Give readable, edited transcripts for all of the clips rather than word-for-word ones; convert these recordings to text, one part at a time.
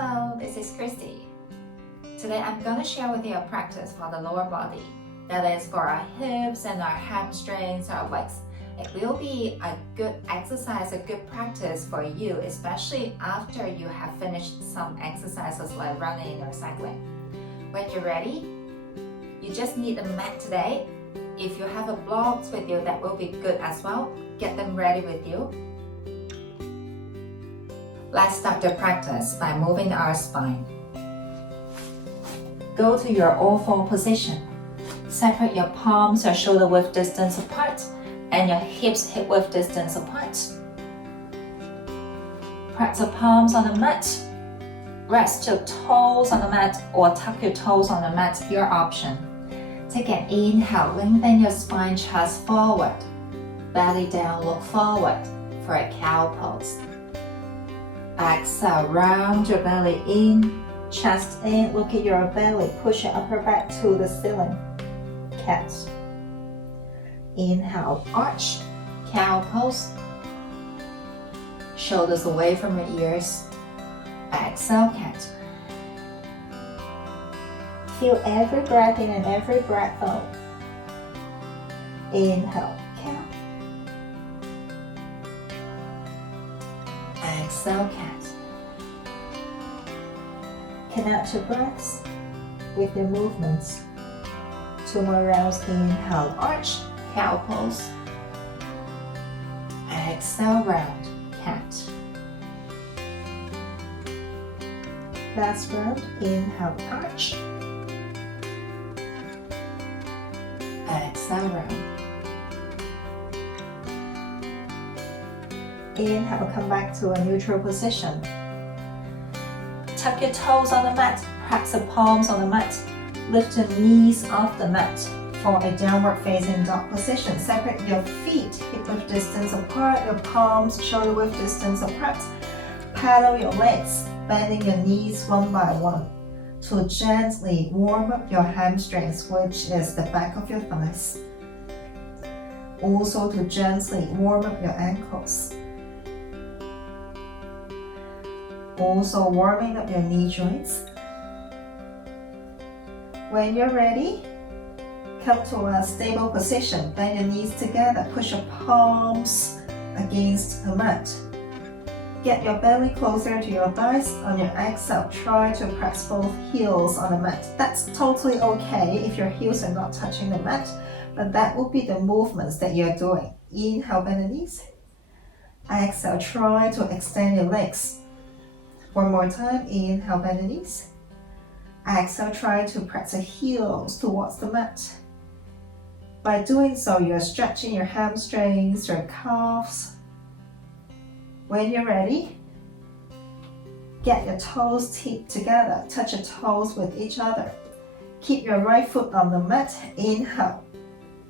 Hello, this is Kristy. Today I'm going to share with you a practice for the lower body. That is for our hips and our hamstrings, our legs. It will be a good exercise, a good practice for you, especially after you have finished some exercises like running or cycling. When you're ready, you just need a mat today. If you have a blocks with you, that will be good as well. Get them ready with you. Let's start the practice by moving our spine. Go to your all-four position. Separate your palms or shoulder width distance apart and your hips hip width distance apart. Press your palms on the mat. Rest your toes on the mat or tuck your toes on the mat, your option. Take an inhale, lengthen your spine, chest forward. Belly down, look forward for a cow pose. Exhale, round your belly in, chest in, look at your belly, push your upper back to the ceiling. Cat. Inhale, arch, cow pose. Shoulders away from your ears. Exhale, cat. Feel every breath in and every breath out. Inhale, cow. Exhale, cat. Connect your breaths with your movements. 2 more rounds. Inhale, arch, cow pose. Exhale, round, cat. Last round. Inhale, arch. Exhale, round. Inhale, come back to a neutral position. Tuck your toes on the mat, press the palms on the mat. Lift your knees off the mat for a downward facing dog position. Separate your feet, hip width distance apart, your palms, shoulder width distance apart. Paddle your legs, bending your knees one by one to gently warm up your hamstrings, which is the back of your thighs. Also to gently warm up your ankles. Also warming up your knee joints. When you're ready, come to a stable position. Bend your knees together. Push your palms against the mat. Get your belly closer to your thighs. On your exhale, try to press both heels on the mat. That's totally okay if your heels are not touching the mat, but that will be the movements that you're doing. Inhale, bend the knees. Exhale, try to extend your legs. One more time. Inhale, bend the knees. Exhale, try to press the heels towards the mat. By doing so, you're stretching your hamstrings, your calves. When you're ready, get your toes tipped together. Touch your toes with each other. Keep your right foot on the mat. Inhale.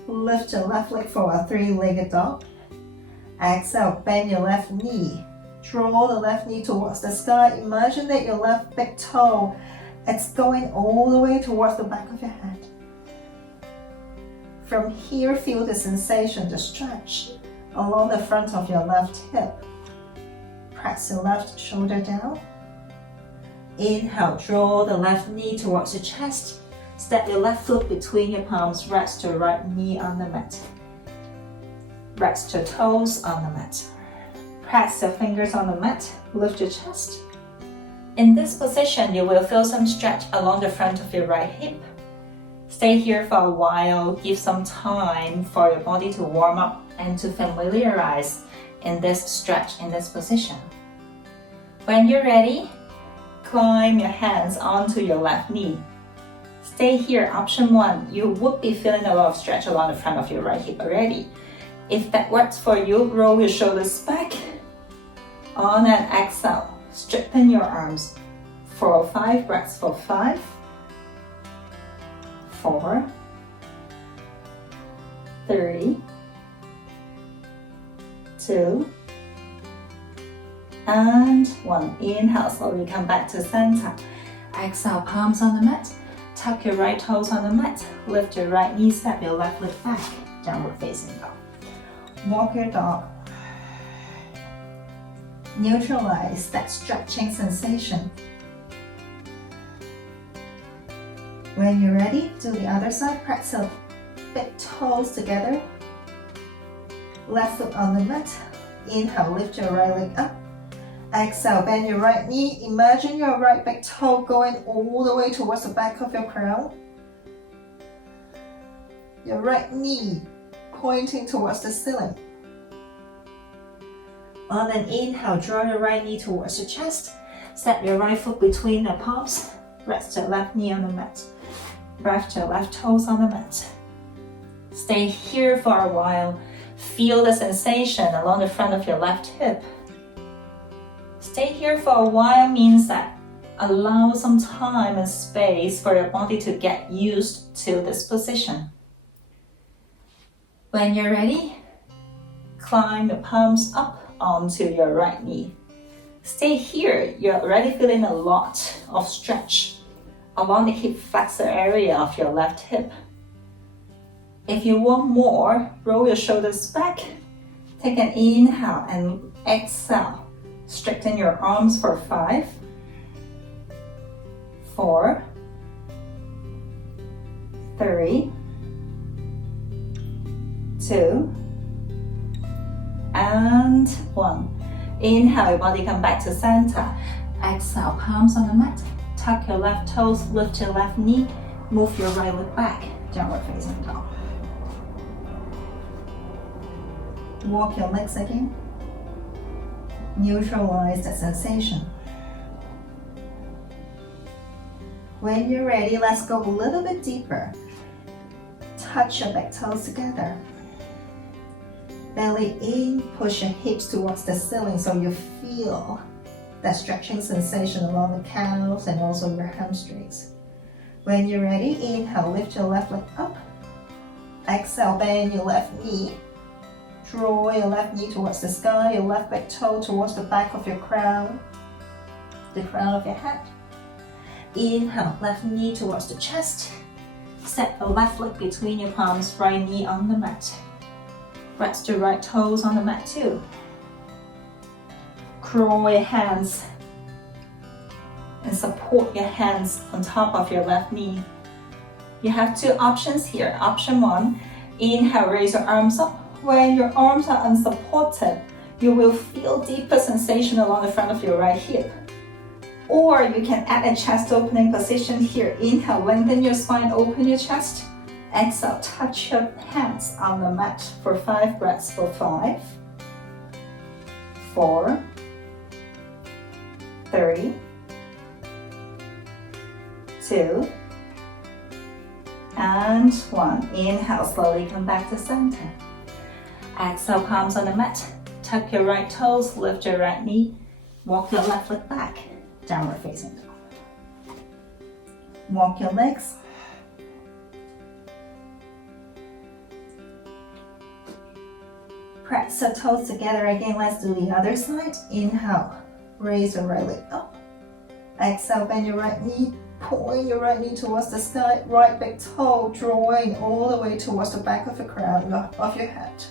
Lift your left leg for a 3-legged dog. Exhale, bend your left knee. Draw the left knee towards the sky. Imagine that your left big toe is going all the way towards the back of your head. From here, feel the sensation, the stretch along the front of your left hip. Press your left shoulder down. Inhale, draw the left knee towards your chest. Step your left foot between your palms. Rest your right knee on the mat. Rest your toes on the mat. Press your fingers on the mat, lift your chest. In this position, you will feel some stretch along the front of your right hip. Stay here for a while, give some time for your body to warm up and to familiarize in this stretch, in this position. When you're ready, climb your hands onto your left knee. Stay here, option 1. You would be feeling a lot of stretch along the front of your right hip already. If that works for you, roll your shoulders back. On an exhale, straighten your arms for 5 breaths. For 5, 4, 3, 2, and 1. Inhale, slowly come back to center. Exhale, palms on the mat. Tuck your right toes on the mat. Lift your right knee, step your left leg back. Downward facing dog. Walk your dog. Neutralize that stretching sensation. When you're ready, do the other side. Press your big toes together. Left foot on the mat. Inhale, lift your right leg up. Exhale, bend your right knee. Imagine your right big toe going all the way towards the back of your crown. Your right knee pointing towards the ceiling. On an inhale, draw your right knee towards your chest. Step your right foot between the palms. Rest your left knee on the mat. Rest your left toes on the mat. Stay here for a while. Feel the sensation along the front of your left hip. Stay here for a while means that allow some time and space for your body to get used to this position. When you're ready, climb the palms up onto your right knee. Stay here, you're already feeling a lot of stretch along the hip flexor area of your left hip. If you want more, roll your shoulders back. Take an inhale and exhale. Straighten your arms for 5, 4, 3, 2, and 1. Inhale, your body come back to center. Exhale, palms on the mat. Tuck your left toes, lift your left knee. Move your right leg back, downward facing dog. Walk your legs again. Neutralize the sensation. When you're ready, let's go a little bit deeper. Touch your back toes together. Belly in, push your hips towards the ceiling so you feel that stretching sensation along the calves and also your hamstrings. When you're ready, inhale, lift your left leg up. Exhale, bend your left knee. Draw your left knee towards the sky, your left big toe towards the back of your crown, the crown of your head. Inhale, left knee towards the chest. Step the left leg between your palms, right knee on the mat. Rest your right toes on the mat too. Curl your hands and support your hands on top of your left knee. You have 2 options here. Option 1, inhale, raise your arms up. When your arms are unsupported, you will feel deeper sensation along the front of your right hip. Or you can add a chest opening position here. Inhale, lengthen your spine, open your chest. Exhale, touch your hands on the mat for 5 breaths for 5, 4, 3, 2, and 1. Inhale, slowly come back to center. Exhale, palms on the mat. Tuck your right toes, lift your right knee. Walk your left leg back, downward facing dog. Walk your legs. Press your toes together again. Let's do the other side. Inhale, raise your right leg up. Exhale, bend your right knee. Point your right knee towards the sky. Right big toe drawing all the way towards the back of the crown of your head.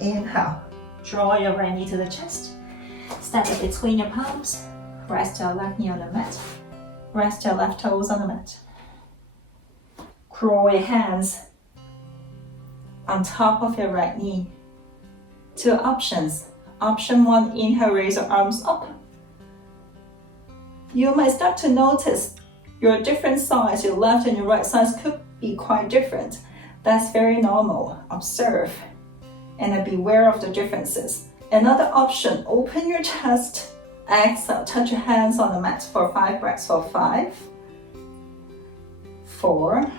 Inhale, draw your right knee to the chest. Step it between your palms. Rest your left knee on the mat. Rest your left toes on the mat. Curl your hands on top of your right knee. 2 options. Option 1, inhale, raise your arms up. You might start to notice your different sides, your left and your right sides could be quite different. That's very normal. Observe and beware of the differences. Another option, open your chest. Exhale, touch your hands on the mat for 5 breaths for 5, 4,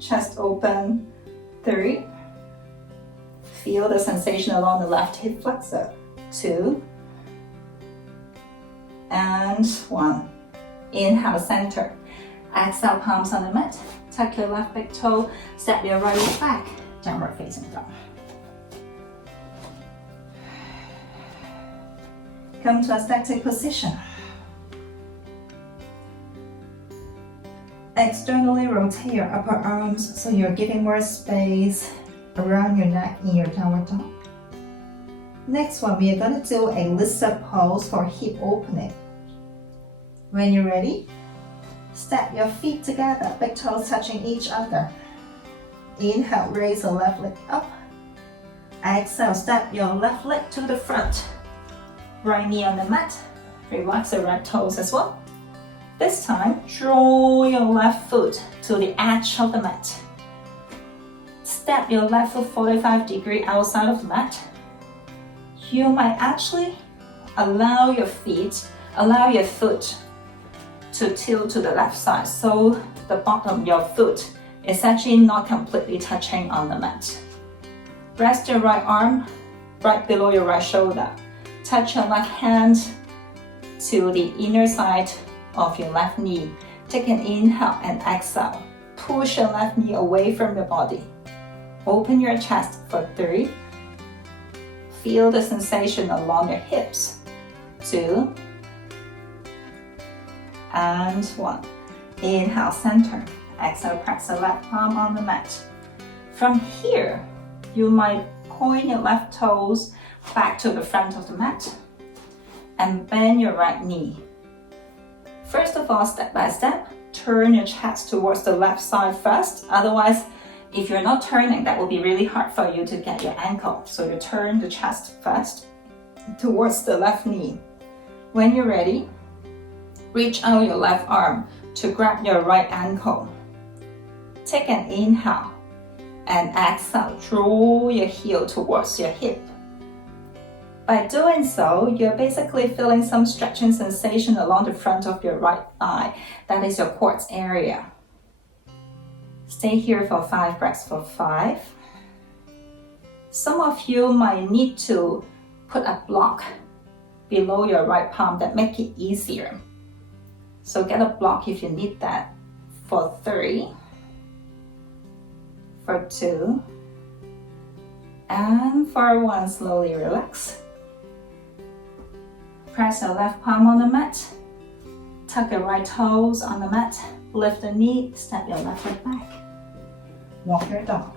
chest open, 3, feel the sensation along the left hip flexor, 2, and 1. Inhale, center. Exhale, palms on the mat. Tuck your left big toe, step your right leg back, downward facing dog. Come to a static position. Externally rotate your upper arms so you're giving more space around your neck in your downward dog. Next one, we are going to do a lizard pose for hip opening. When you're ready, Step your feet together, big toes touching each other. Inhale, raise the left leg up. Exhale, step your left leg to the front. Right knee on the mat. Relax the right toes as well. This time, draw your left foot to the edge of the mat. Step your left foot 45 degrees outside of the mat. You might actually allow your foot to tilt to the left side, so the bottom of your foot is actually not completely touching on the mat. Rest your right arm right below your right shoulder. Touch your left hand to the inner side of your left knee. Take an inhale and exhale. Push your left knee away from your body. Open your chest for 3. Feel the sensation along your hips. 2 and 1. Inhale, center. Exhale, press the left palm on the mat. From here, you might point your left toes back to the front of the mat and bend your right knee. First of all, step by step, turn your chest towards the left side first. Otherwise, if you're not turning, that will be really hard for you to get your ankle. So you turn the chest first towards the left knee. When you're ready, reach out your left arm to grab your right ankle. Take an inhale and exhale. Draw your heel towards your hip. By doing so, you're basically feeling some stretching sensation along the front of your right thigh. That is your quads area. Stay here for 5 breaths for 5. Some of you might need to put a block below your right palm that make it easier. So get a block if you need that for 3, for 2, and for 1. Slowly relax. Press your left palm on the mat. Tuck your right toes on the mat. Lift the knee, step your left leg back. Walk your dog.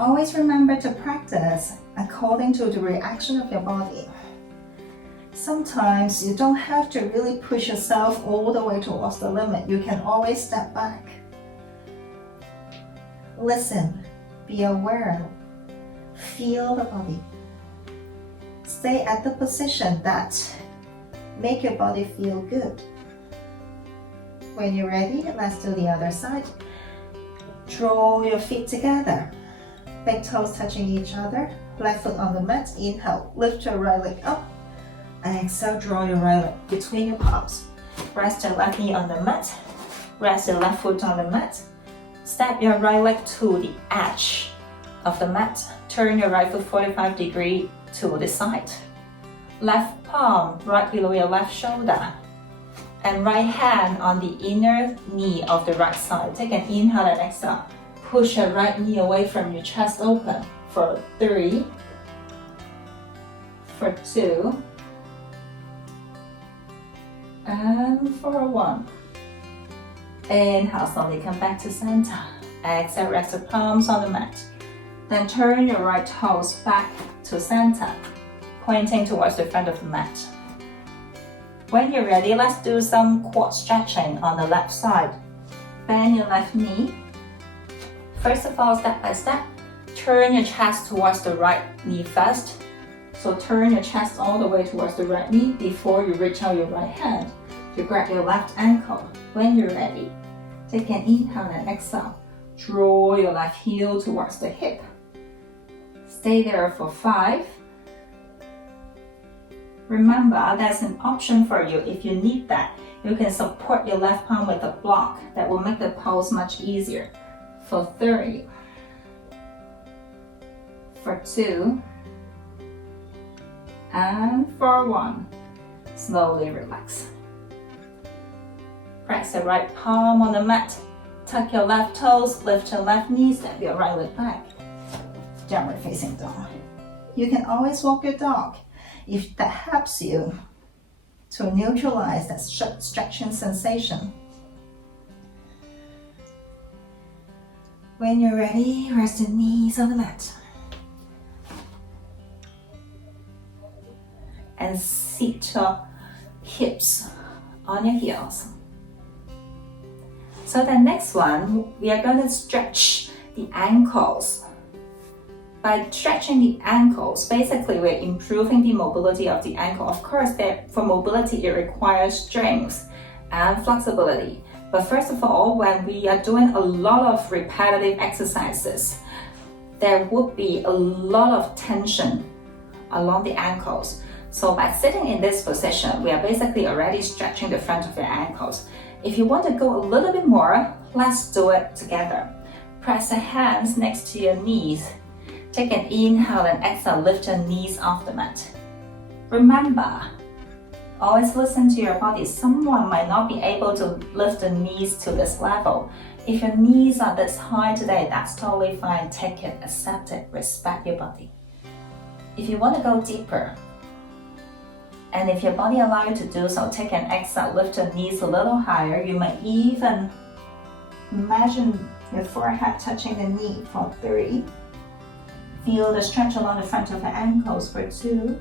Always remember to practice according to the reaction of your body. Sometimes you don't have to really push yourself all the way towards the limit. You can always step back. Listen, be aware, feel the body. Stay at the position that make your body feel good. When you're ready, let's do the other side. Draw your feet together. Big toes touching each other. Left foot on the mat. Inhale, lift your right leg up. Exhale, draw your right leg between your palms. Rest your left knee on the mat. Rest your left foot on the mat. Step your right leg to the edge of the mat. Turn your right foot 45 degrees to the side. Left palm right below your left shoulder. And right hand on the inner knee of the right side. Take an inhale and exhale. Push your right knee away from your chest open for 3, for 2, and for 1. Inhale, slowly come back to center. Exhale, rest the palms on the mat. Then turn your right toes back to center, pointing towards the front of the mat. When you're ready, let's do some quad stretching on the left side. Bend your left knee. First of all, step by step, turn your chest towards the right knee first. So turn your chest all the way towards the right knee before you reach out your right hand to grab your left ankle. When you're ready, take an inhale and exhale. Draw your left heel towards the hip. Stay there for 5. Remember, there's an option for you. If you need that, you can support your left palm with a block that will make the pose much easier. For 3, for 2, and for 1. Slowly relax. Press the right palm on the mat. Tuck your left toes, lift your left knee, step your right leg back. Downward facing dog. You can always walk your dog if that helps you to neutralize that stretching sensation. When you're ready, rest the knees on the mat. And seat your hips on your heels. So the next one, we are going to stretch the ankles. By stretching the ankles, basically we're improving the mobility of the ankle. Of course, for mobility, it requires strength and flexibility. But first of all, when we are doing a lot of repetitive exercises, there would be a lot of tension along the ankles. So by sitting in this position, we are basically already stretching the front of your ankles. If you want to go a little bit more, let's do it together. Press your hands next to your knees. Take an inhale and exhale, lift your knees off the mat. Remember, always listen to your body. Someone might not be able to lift the knees to this level. If your knees are this high today, that's totally fine. Take it, accept it, respect your body. If you want to go deeper, and if your body allows you to do so, take an exhale, lift your knees a little higher. You might even imagine your forehead touching the knee for 3. Feel the stretch along the front of the ankles for 2.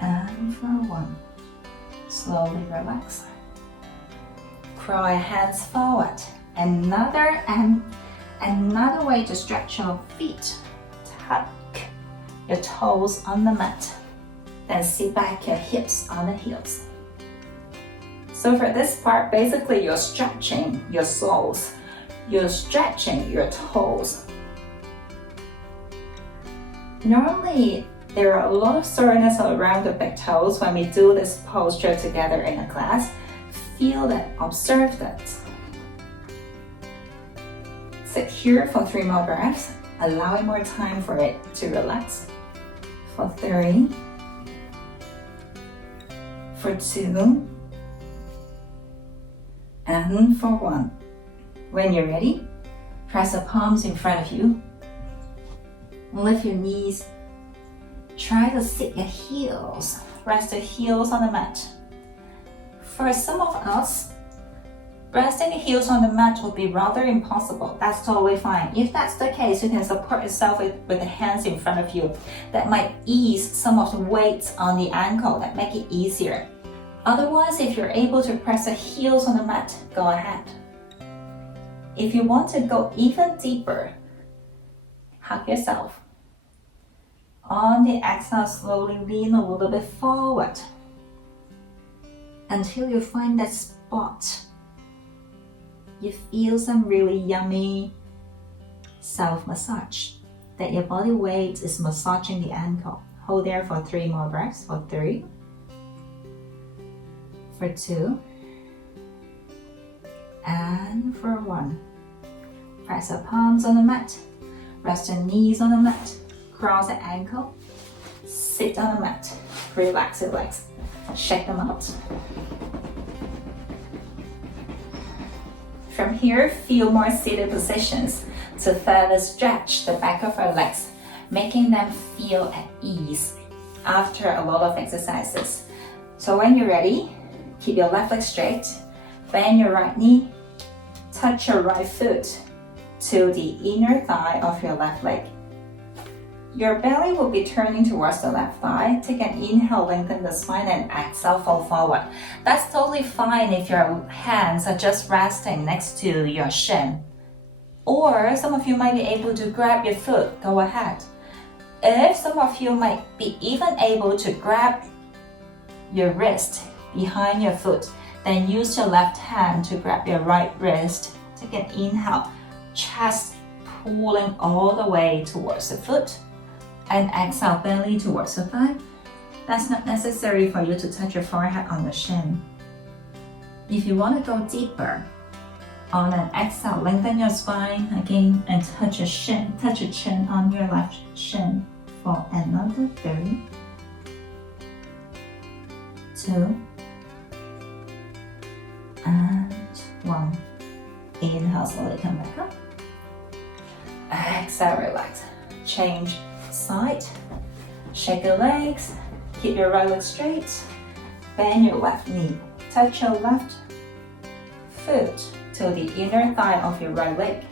And for 1. Slowly relax. Crawl your hands forward. Another way to stretch your feet. Tuck your toes on the mat. Then sit back your hips on the heels. So for this part, basically you're stretching your soles. You're stretching your toes. Normally, there are a lot of soreness around the big toes when we do this posture together in a class. Feel that, observe that. Sit here for 3 more breaths, allowing more time for it to relax. For 3, for 2, and for 1. When you're ready, press the palms in front of you. Lift your knees. Try to sit your heels. Rest the heels on the mat. For some of us, resting the heels on the mat would be rather impossible. That's totally fine. If that's the case, you can support yourself with the hands in front of you. That might ease some of the weight on the ankle, that make it easier. Otherwise, if you're able to press the heels on the mat, go ahead. If you want to go even deeper, hug yourself. On the exhale, slowly lean a little bit forward until you find that spot. You feel some really yummy self-massage, that your body weight is massaging the ankle. Hold there for 3 more breaths. For 3, for 2, and for 1. Press the palms on the mat. Rest your knees on the mat. Cross the ankle. Sit on the mat. Relax your legs. Shake them out. From here, few more seated positions to further stretch the back of our legs, making them feel at ease after a lot of exercises. So when you're ready, keep your left leg straight, bend your right knee, touch your right foot to the inner thigh of your left leg. Your belly will be turning towards the left thigh. Take an inhale, lengthen the spine, and exhale, fall forward. That's totally fine if your hands are just resting next to your shin. Or some of you might be able to grab your foot, go ahead. If some of you might be even able to grab your wrist behind your foot, then use your left hand to grab your right wrist. Take an inhale, chest pulling all the way towards the foot, and exhale, belly towards the thigh. That's not necessary for you to touch your forehead on the shin. If you want to go deeper, on an exhale, lengthen your spine again and touch your chin on your left shin for another 3, 2, and 1. Inhale, slowly come back up. Exhale, relax. Change side. Shake your legs. Keep your right leg straight. Bend your left knee. Touch your left foot to the inner thigh of your right leg.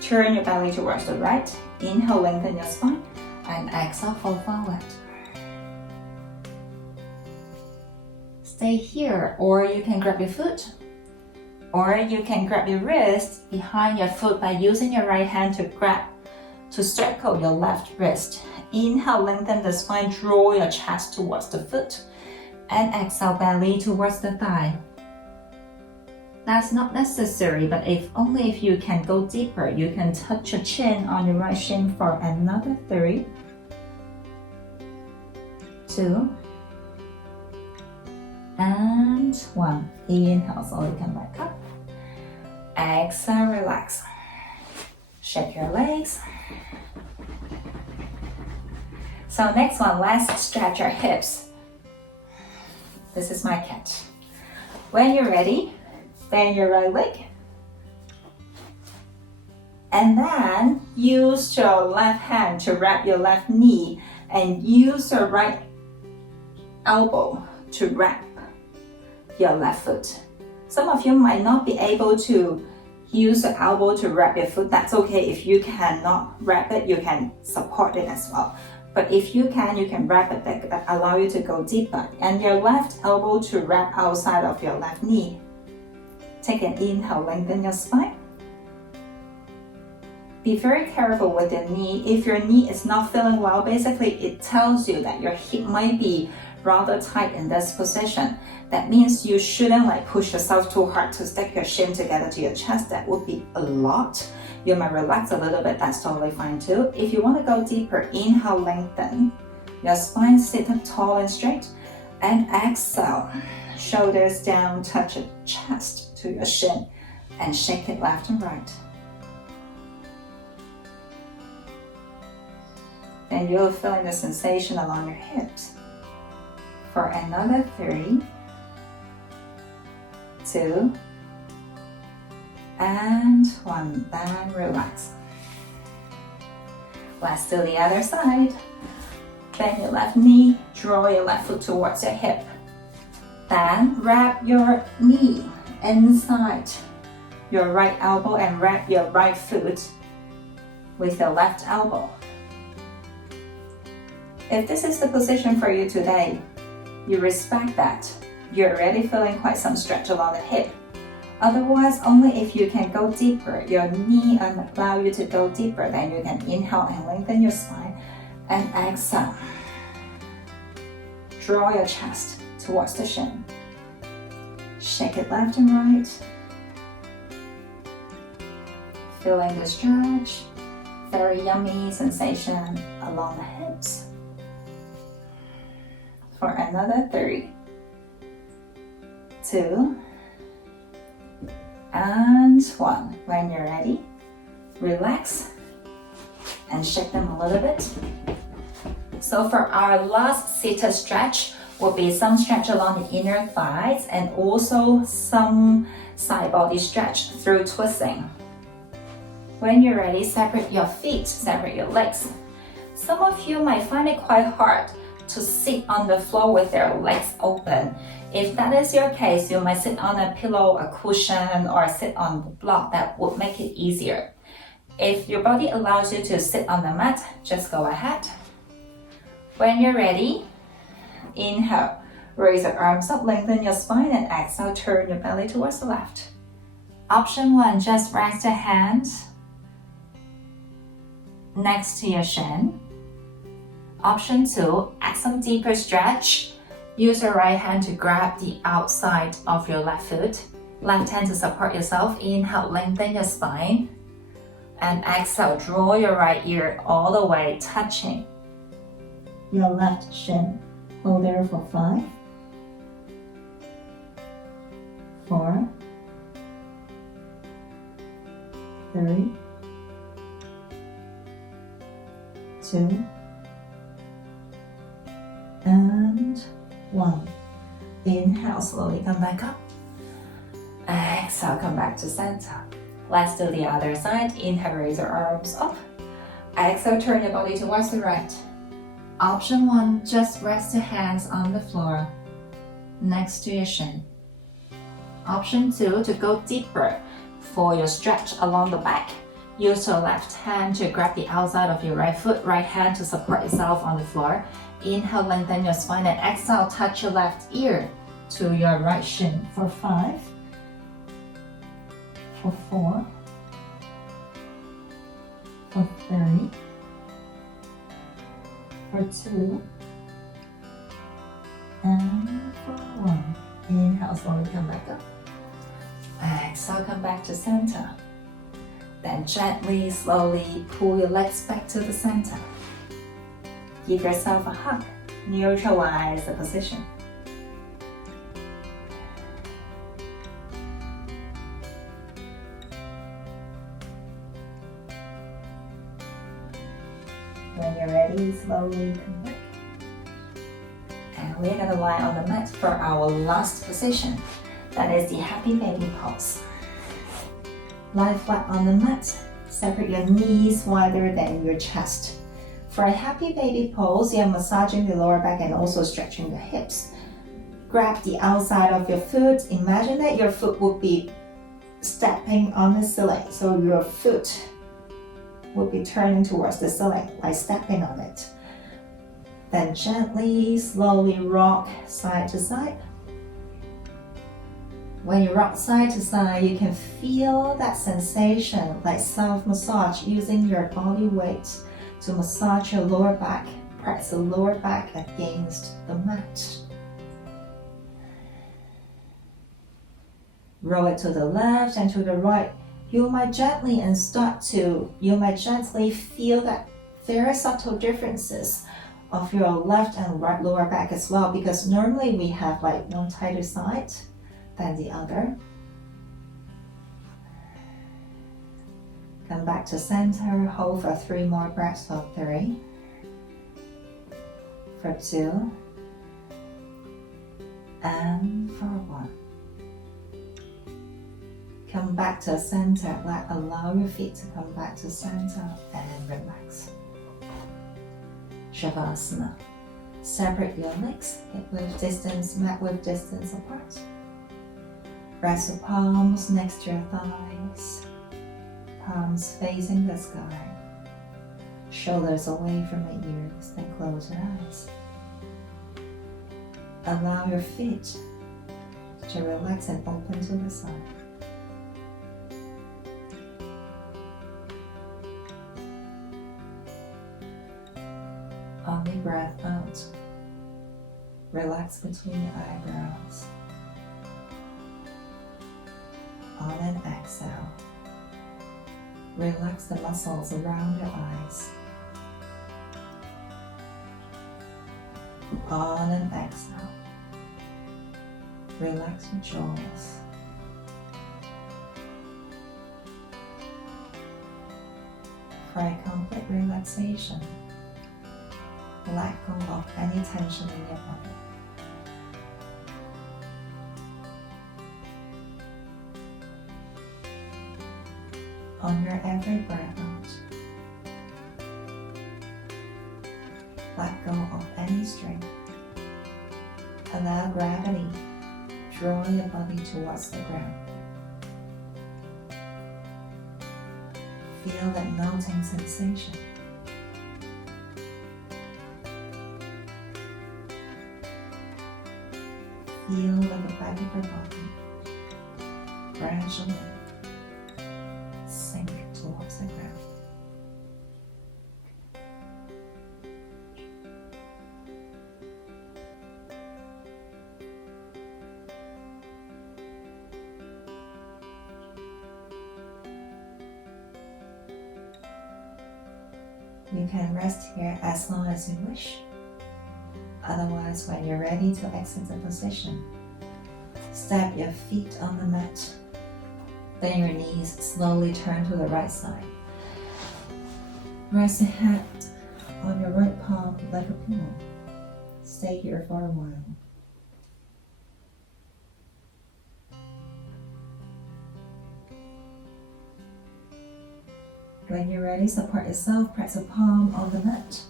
Turn your belly towards the right. Inhale, lengthen your spine. And exhale, fall forward. stay here, or you can grab your foot, or you can grab your wrist behind your foot by using your right hand to circle your left wrist. Inhale, lengthen the spine, draw your chest towards the foot, and exhale, belly towards the thigh. That's not necessary, but only if you can go deeper, you can touch your chin on your right shin for another 3, 2, and 1. Inhale, slowly come back up. Exhale, relax. Shake your legs. So next one, let's stretch our hips. This is my cat. When you're ready, bend your right leg. And then use your left hand to wrap your left knee and use your right elbow to wrap your left foot. Some of you might not be able to use the elbow to wrap your foot. That's okay. If you cannot wrap it, you can support it as well. But if you can wrap it, that allow you to go deeper. And your left elbow to wrap outside of your left knee. Take an inhale, lengthen your spine. Be very careful with your knee. If your knee is not feeling well, basically it tells you that your hip might be rather tight in this position. That means you shouldn't push yourself too hard to stick your shin together to your chest. That would be a lot. You might relax a little bit, that's totally fine too. If you want to go deeper, inhale, lengthen your spine, sit up tall and straight, and exhale. Shoulders down, touch your chest to your shin, and shake it left and right. Then you're feeling the sensation along your hips. For another 3, 2, and 1. Then relax. Let's do the other side. Bend your left knee, draw your left foot towards your hip. Then wrap your knee inside your right elbow and wrap your right foot with your left elbow. If this is the position for you today, you respect that. You're already feeling quite some stretch along the hip. Otherwise, only if you can go deeper, your knee allow you to go deeper, then you can inhale and lengthen your spine and exhale. Draw your chest towards the shin. Shake it left and right. Feeling the stretch. Very yummy sensation along the hips. For another 3, 2, and 1. When you're ready, relax and shake them a little bit. So for our last seated stretch will be some stretch along the inner thighs and also some side body stretch through twisting. When you're ready, separate your feet, separate your legs. Some of you might find it quite hard to sit on the floor with their legs open. If that is your case, you might sit on a pillow, a cushion, or sit on the block. That would make it easier. If your body allows you to sit on the mat, just go ahead. When you're ready, inhale, raise your arms up, lengthen your spine, and exhale, turn your belly towards the left. Option 1, just rest your hands next to your shin. Option 2, add some deeper stretch. Use your right hand to grab the outside of your left foot. Left hand to support yourself. Inhale, lengthen your spine. And exhale, draw your right ear all the way, touching your left shin. Hold there for 5, 4, 3, 2, and 1. Inhale, slowly come back up. Exhale, come back to center. Let's do the other side. Inhale, raise your arms up. Exhale, turn your body towards the right. Option 1, just rest your hands on the floor next to your shin. Option 2, to go deeper for your stretch along the back. Use your left hand to grab the outside of your right foot, right hand to support yourself on the floor. Inhale, lengthen your spine, and exhale, touch your left ear to your right shin for 5, for 4, for 3, for 2, and for 1. Inhale, slowly come back up. Exhale, come back to center. Then gently, slowly pull your legs back to the center. Give yourself a hug. Neutralize the position. When you're ready, slowly come back. And we're gonna lie on the mat for our last position. That is the happy baby pose. Lie flat on the mat. Separate your knees wider than your chest. For a happy baby pose, you're massaging the lower back and also stretching the hips. Grab the outside of your foot. Imagine that your foot would be stepping on the ceiling. So your foot would be turning towards the ceiling, like stepping on it. Then gently, slowly rock side to side. When you rock side to side, you can feel that sensation like self-massage using your body weight to massage your lower back. Press the lower back against the mat. Roll it to the left and to the right. You might gently feel that very subtle differences of your left and right lower back as well, because normally we have like one tighter side than the other. Come back to center, hold for 3 more breaths for 3, for 2, and for 1. Come back to center, allow your feet to come back to center and relax. Savasana. Separate your legs, hip width distance, mat width distance apart. Rest your palms next to your thighs. Palms facing the sky. Shoulders away from the ears, then close your eyes. Allow your feet to relax and open to the side. On the breath out, relax between your eyebrows. On an exhale, relax the muscles around your eyes. On an exhale, relax your jaws. For a complete relaxation, let go of any tension in your body. On your every breath out, let go of any strain. Allow gravity draw your body towards the ground. Feel that melting sensation. Feel like the back of your body gradually sink towards the ground. You can rest here as long as you wish. Otherwise, when you're ready to exit the position, step your feet on the mat. Then your knees slowly turn to the right side. Rest your head on your right palm like a pillow. Stay here for a while. When you're ready, support yourself, press a palm on the mat.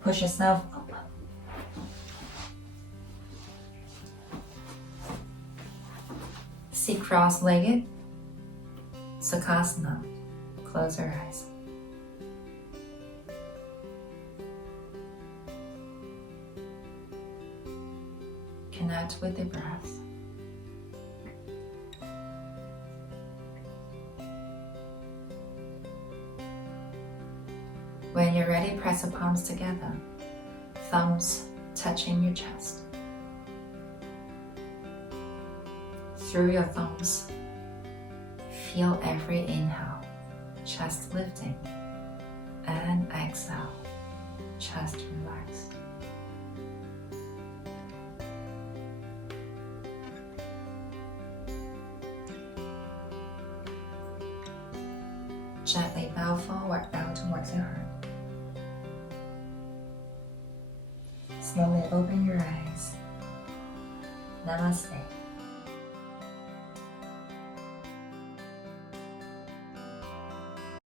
Push yourself up. Sit cross-legged, Savasana. Close your eyes. Connect with the breath. When you're ready, press the palms together, thumbs touching your chest. Through your thumbs, feel every inhale, chest lifting, and exhale, chest relaxed. Gently bow forward down towards your heart. Slowly open your eyes. Namaste.